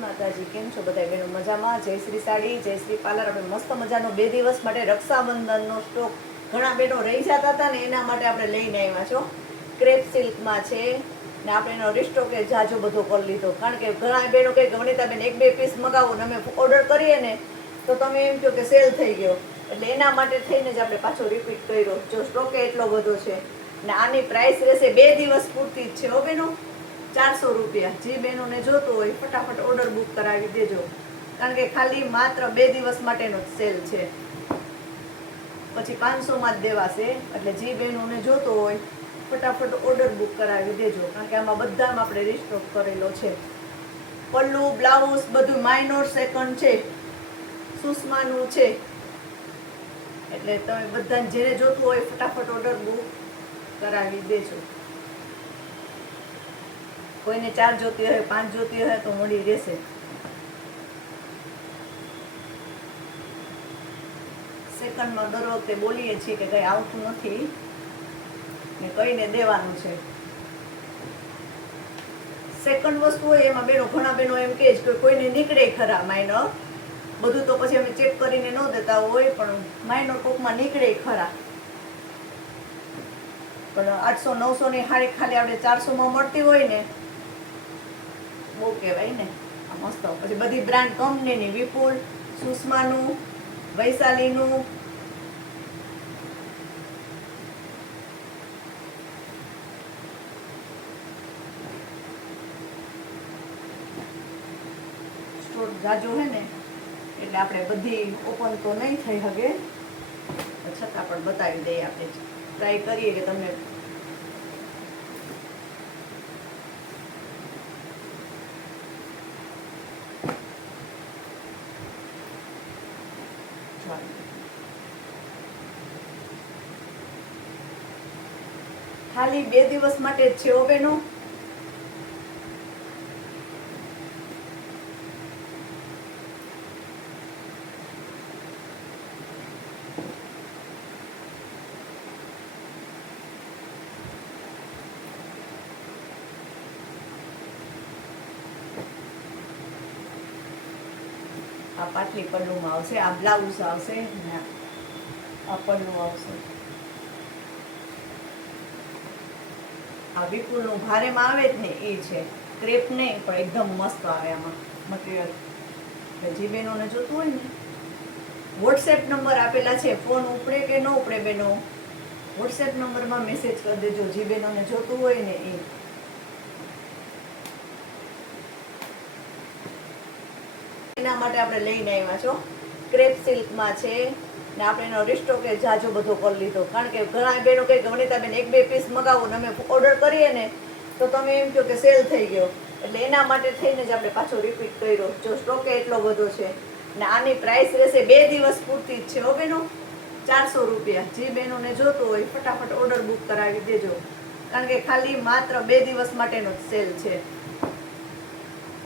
માતાજી, કેમ છો બધા બહેનો? મજામાં? જય શ્રી સાડી, જય શ્રી પાર્લર. આપણે મસ્ત મજાનો 2 દિવસ માટે રક્ષાબંધનનો સ્ટોક ઘણા બહેનો રહી જતા હતા ને એના માટે આપણે લઈને આવ્યા છો. ક્રેપ સિલ્કમાં છે ને આપણે એનો રિસ્ટોક એ જાજો બધો કરી લીધો, કારણ કે ઘણા બહેનો કહે કે વનિતાબેન 1-2 પીસ મગાવો ને અમે ઓર્ડર કરીએ ને તો તમે એમ કહો કે સેલ થઈ ગયો, એટલે એના માટે થઈને જ આપણે પાછો રિપીટ કર્યો. જો સ્ટોક એટલો બધો છે ને આની પ્રાઇસ રહેશે 2 દિવસ પૂરતી જ છે હો બહેનો, 400 રૂપિયા. જે બહેનોને જોતું હોય ફટાફટ ઓર્ડર બુક કરાવી દેજો, કારણ કે ખાલી માત્ર 2 દિવસ માટેનો જ સેલ છે, પછી 500માં જ દેવાશે. એટલે જે બહેનોને જોતો હોય ફટાફટ ઓર્ડર બુક કરાવી દેજો, કારણ કે આમાં બધામાં આપણે રિસ્ટોક કરેલો છે. પલ્લુ, બ્લાઉઝ બધું માઇનોર સેકન્ડ છે, સુષ્માનું છે. એટલે તમે બધાને જેને જોતું હોય ફટાફટ ઓર્ડર બુક કરાવી દેજો. કોઈને 4 જોતી હોય, 5 જોતી હોય તો મળી રહેશે. સેકન્ડમાં દર વખતે બોલીએ છીએ કે કંઈ આવતું નથી ને કહીને દેવાનું છે. સેકન્ડ વસ્તુ હોય એમાં બહેનો, ઘણા બહેનો એમ કહે છે કે કોઈને નીકળે ખરા માઇનર, બધું તો પછી અમે ચેક કરીને ન દેતા હોય, પણ માઇનર કોકમાં નીકળે ખરા. પણ 800-900 ની હાડી ખાલી આપણે 400માં મળતી હોય ને, બહુ કહેવાય ને. આ મસ્ત. પછી બધી બ્રાન્ડ કંપનીની, વિપુલ, સુષ્માનું, વૈશાલીનું, સ્ટોર જાજો હે ને એટલે આપણે બધી ઓપન તો નહીં થઈ શકે, છતાં પણ બતાવી દઈએ. આપણે ટ્રાય કરીએ કે તમને ખાલી 2 દિવસ માટે જ છે હો બહેનો. આ પાટલી પલ્લુમાં આવશે, આ બ્લાઉઝ આવશે ને આ પલ્લુ આવશે. આ વિપુલનું ભારેમાં આવે જ ને એ છે, ક્રેપ નહીં પણ એકદમ મસ્ત આવે આમાં મટીરિયલ. જે બહેનોને જોતું હોય ને, વોટ્સએપ નંબર આપેલા છે, ફોન ઉપડે કે ન ઉપડે બહેનો, વોટ્સએપ નંબરમાં મેસેજ કરી દેજો જે બહેનોને જોતું હોય ને એ. એના માટે આપણે લઈને આવ્યા છો. ક્રેપ સિલ્કમાં છે ને આપણે એનો રિસ્ટોક એ જાજો બધો કરી લીધો, કારણ કે ઘણા બહેનો કહે કે વનિતાબેન 1-2 પીસ મગાવો ને અમે ઓર્ડર કરીએ ને તો તમે એમ કહો કે સેલ થઈ ગયો, એટલે એના માટે થઈને જ આપણે પાછો રિપીટ કર્યો. જો સ્ટોક એટલો બધો છે ને આની પ્રાઇસ રહેશે 2 દિવસ પૂરતી જ છે હો બહેનો, 400 રૂપિયા. જે બહેનોને જોતું હોય ફટાફટ ઓર્ડર બુક કરાવી દેજો, કારણ કે ખાલી માત્ર 2 દિવસ માટેનો જ સેલ છે,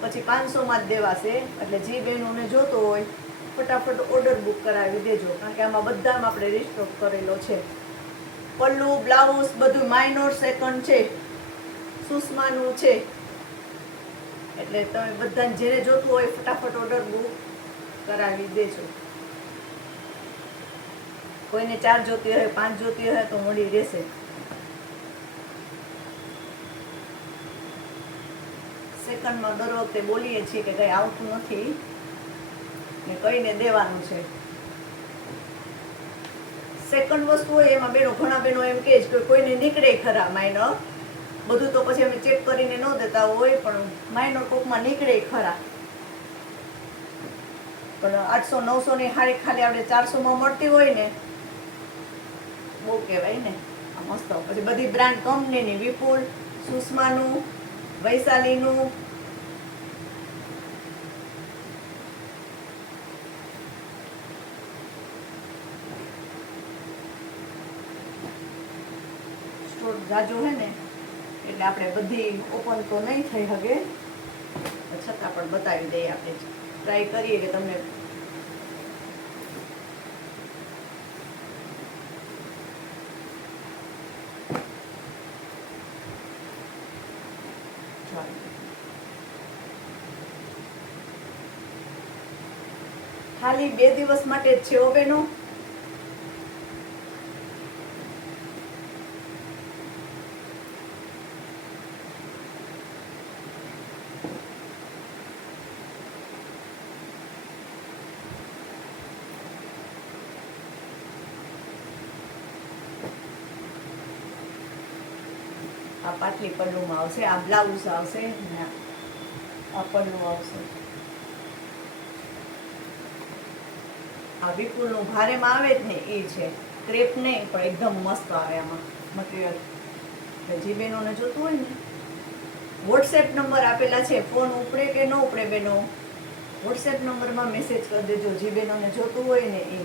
પછી 500માં જ દેવાશે. એટલે જે બહેનોને જોતો હોય ફટાફટ ઓર્ડર બુક કરાવી દેજો, કારણ કે આમાં બધામાં આપણે રિસ્ટોક કરેલો છે. પલ્લુ, બ્લાઉઝ બધું માઇનોર સેકન્ડ છે, સુષ્માનું છે. એટલે તમે બધાને જેને જોતું હોય ફટાફટ ઓર્ડર બુક કરાવી દેજો. કોઈને 4 જોતી હોય, 5 જોતી હોય તો મળી રહેશે. સેકન્ડમાં દર વખતે બોલીએ છીએ કે કંઈ આવતું નથી ને કહીને દેવાનું છે. સેકન્ડ વસ્તુ હોય એમાં બહેનો, ઘણા બહેનો એમ કહે છે કે કોઈને નીકળે ખરા માઇનર, બધું તો પછી અમે ચેક કરીને ન દેતા હોય, પણ માઇનર કોકમાં નીકળે ખરા. પણ 800-900 ની હાડી ખાલી આપણે 400માં મળતી હોય ને, બહુ કહેવાય ને. આ મસ્ત. પછી બધી બ્રાન્ડ કંપનીની, વિપુલ, સુષ્માનું, વૈશાલીનું, સ્ટોર જાજો હે ને એટલે આપણે બધી ઓપન તો નહીં થઈ શકે, છતાં પણ બતાવી દઈએ. આપણે ટ્રાય કરીએ કે તમને ખાલી 2 દિવસ માટે જ છે હો બેનો. આ પાટલી પલ્લુમાં આવશે, આ બ્લાઉઝ આવશે ને આ પલ્લું આવશે. આ વિપુલનું ભારેમાં આવે જ ને એ છે, ક્રેપ નહીં પણ એકદમ મસ્ત આવે આમાં મટીરિયલ. જે બહેનોને જોતું હોય ને, વોટ્સએપ નંબર આપેલા છે, ફોન ઉપડે કે ન ઉપડે બેનો, વોટ્સએપ નંબરમાં મેસેજ કરી દેજો જે બહેનોને જોતું હોય ને એ.